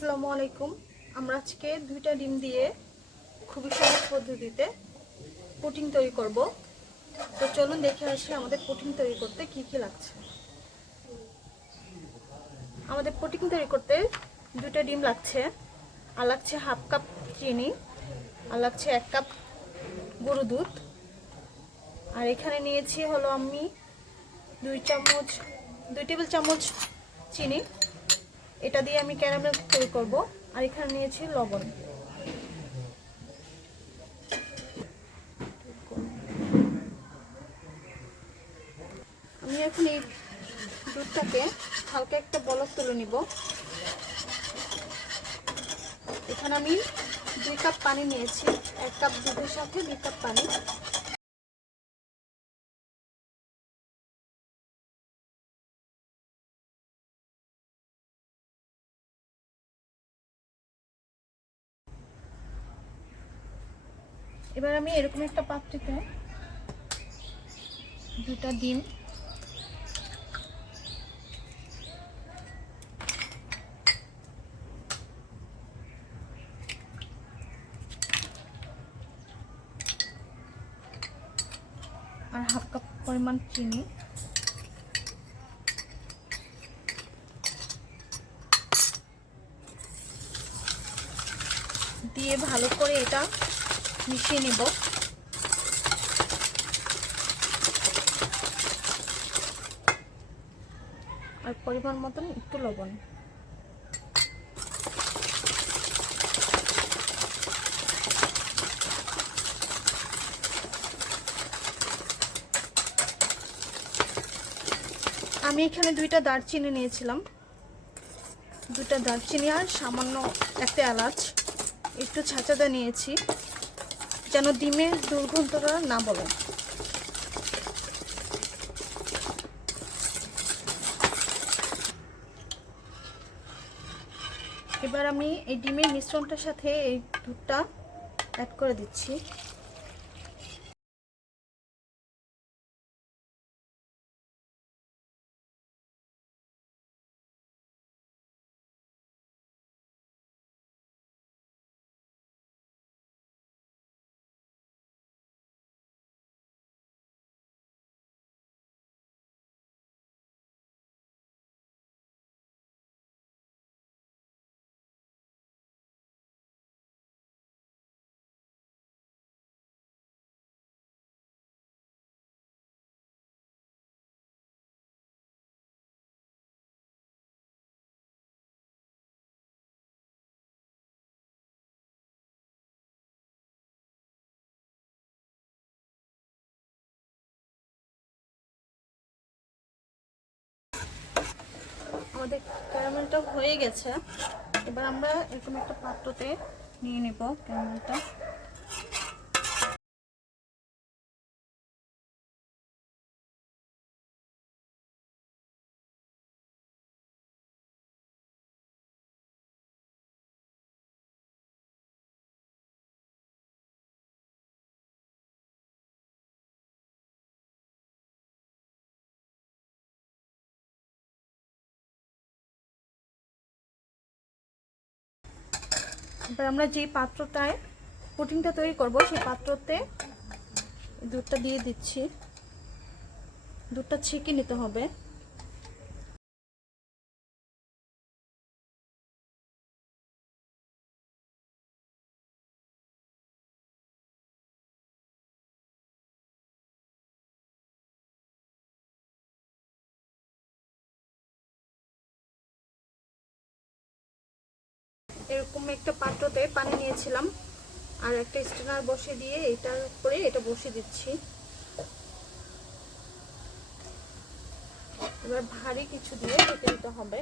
আসসালামু আলাইকুম। আমরা আজকে দুইটা ডিম দিয়ে খুবই সহজ পদ্ধতিতে পুটিং তৈরি করব। তো চলুন দেখে আসি আমাদের পুটিং তৈরি করতে কি কি লাগছে। আমাদের পুটিং তৈরি করতে দুইটা ডিম লাগছে। আর লাগছে হাফ কাপ চিনি, আর লাগছে এক কাপ গরু দুধ। আর এখানে নিয়েছি হলো আমি দুই চামচ, দুই টেবিল চামচ চিনি। এটা দিয়ে আমি ক্যারামেল তৈরি করব। আর এখানে নিয়েছি লবণ। আমি এখন এই দুধটাকে হালকা একটা বলক তুলে নিব। এখানে আমি দুই কাপ পানি নিয়েছি। এক কাপ দুধের সাথে, দুই কাপ পানি। এবার আমি এরকম একটা পাত্রিতে দুটা ডিম, আর হাফ কাপ পরিমাণ চিনি, দিয়ে ভালো করে এটা মিশিয়ে নেব। আর পরিমাণ মতন একটু লবণ। আমি এখানে দুইটা দারচিনি নিয়েছিলাম। দুটা দারচিনি আর সামান্য একটা এলাচ। একটু ছাঁচাদা নিয়েছি। যেন ডিমের দুর্গন্ধটা না বলে। এবার আমি এই ডিমের মিশ্রণটার সাথে এই দুধটা অ্যাড করে দিচ্ছি। আমাদের ক্যারামেলটা হয়ে গেছে। এবার আমরা এরকম একটা পাত্রতে নিয়ে নেব ক্যারামেলটা। এবার আমরা যে পাত্রটায় পুটিংটা তৈরি করব, সেই পাত্রতে দুধটা দিয়ে দিচ্ছি। দুধটা ছেঁকে নিতে হবে। এরকম একটা পাত্রতে পানি নিয়েছিলাম। আর একটা স্টেনার বসে দিয়ে এটার উপরে এটা বসে দিচ্ছি। এবার ভারী কিছু দিয়ে দিতে হবে।